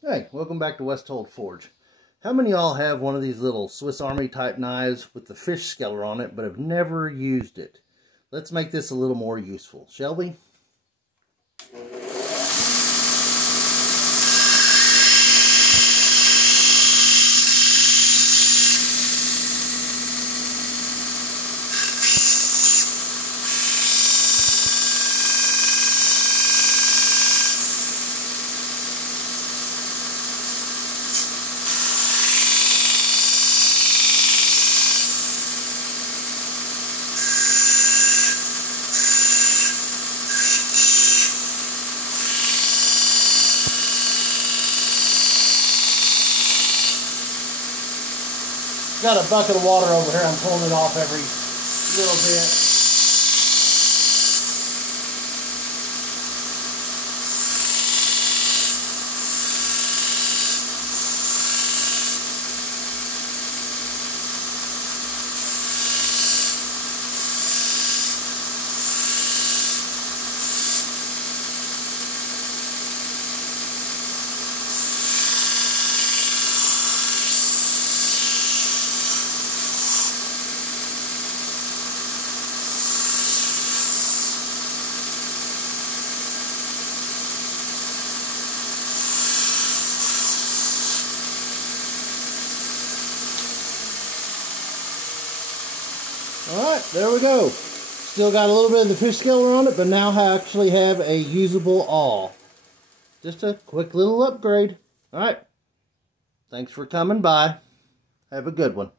Hey, welcome back to Westhold Forge. How many of y'all have one of these little Swiss Army type knives with the fish skeller on it, but have never used it? Let's make this a little more useful, shall we? Got a bucket of water over here. I'm pulling it off every little bit. Alright, there we go. Still got a little bit of the fish skeller on it, but now I actually have a usable awl. Just a quick little upgrade. Alright, thanks for coming by. Have a good one.